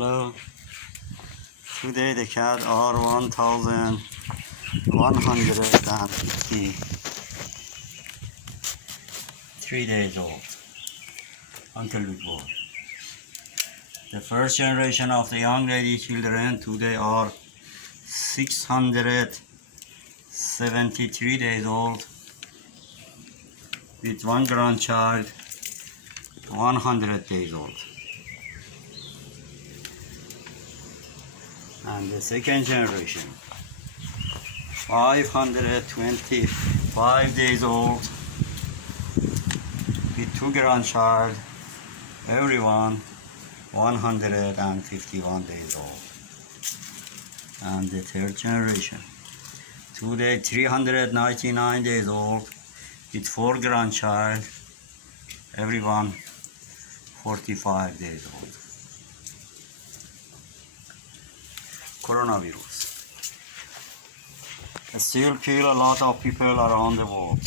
Hello. Today the cat are 1,153 days old until we born. The first generation of the young lady children today are 673 days old with one grandchild 100 days old. And the second generation 525 days old with two grandchild, everyone 151 days old. And the third generation today 399 days old with four grandchild, everyone 45 days old. Coronavirus still kill a lot of people around the world.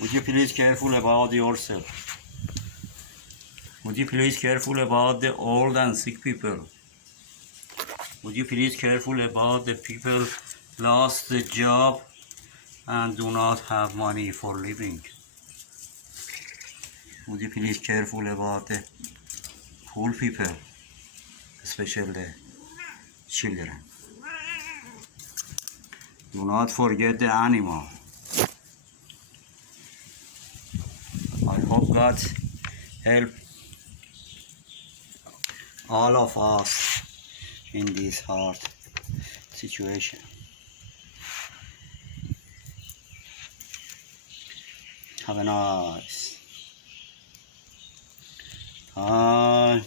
Would you please careful about yourself? Would you please careful about the old and sick people? Would you please careful about the people lost the job and do not have money for living? Would you please careful about the poor people, especially the children? Do not forget the animal. I hope God help all of us in this hard situation. Have a nice time.